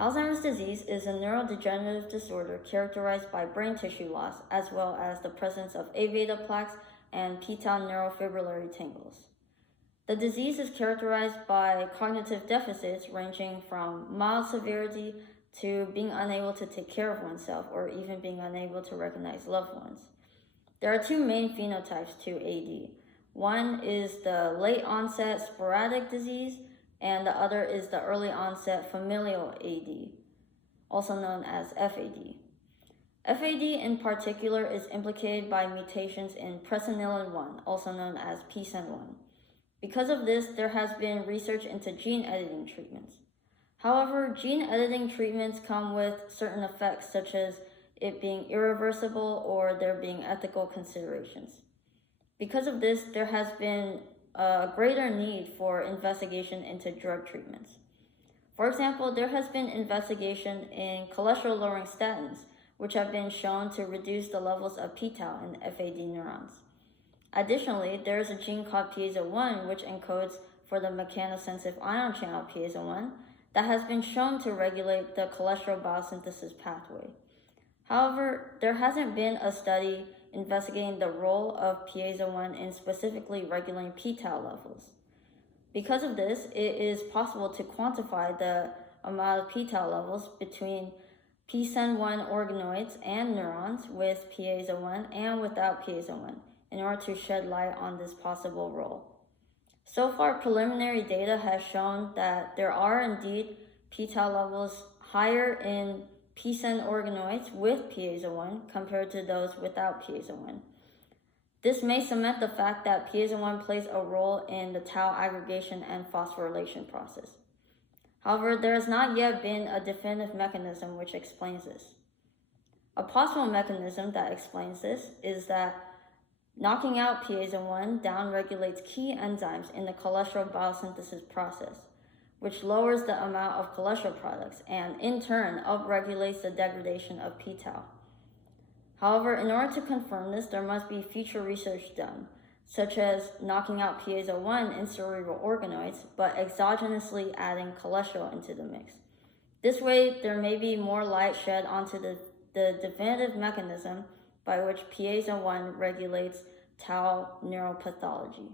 Alzheimer's disease is a neurodegenerative disorder characterized by brain tissue loss as well as the presence of A-beta plaques and p-tau neurofibrillary tangles. The disease is characterized by cognitive deficits ranging from mild severity to being unable to take care of oneself or even being unable to recognize loved ones. There are two main phenotypes to AD. One is the late onset sporadic disease, and the other is the early onset familial AD, also known as FAD. FAD in particular is implicated by mutations in presenilin 1, also known as PSEN1. Because of this, there has been research into gene editing treatments. However, gene editing treatments come with certain effects, such as it being irreversible or there being ethical considerations. Because of this, there has been a greater need for investigation into drug treatments. For example, there has been investigation in cholesterol-lowering statins, which have been shown to reduce the levels of p-tau in FAD neurons. Additionally, there is a gene called piezo1, which encodes for the mechanosensitive ion channel piezo1, that has been shown to regulate the cholesterol biosynthesis pathway. However, there hasn't been a study investigating the role of piezo1 in specifically regulating p-tau levels. Because of this, it is possible to quantify the amount of p-tau levels between PSEN1 organoids and neurons with piezo1 and without piezo1 in order to shed light on this possible role. So far, preliminary data has shown that there are indeed p-tau levels higher in PSEN organoids with piezo1 compared to those without piezo1. This may cement the fact that piezo1 plays a role in the tau aggregation and phosphorylation process. However, there has not yet been a definitive mechanism which explains this. A possible mechanism that explains this is that knocking out piezo1 downregulates key enzymes in the cholesterol biosynthesis process, which lowers the amount of cholesterol products and, in turn, upregulates the degradation of p-tau. However, in order to confirm this, there must be future research done, such as knocking out piezo1 in cerebral organoids, but exogenously adding cholesterol into the mix. This way, there may be more light shed onto the definitive mechanism by which piezo1 regulates tau neuropathology.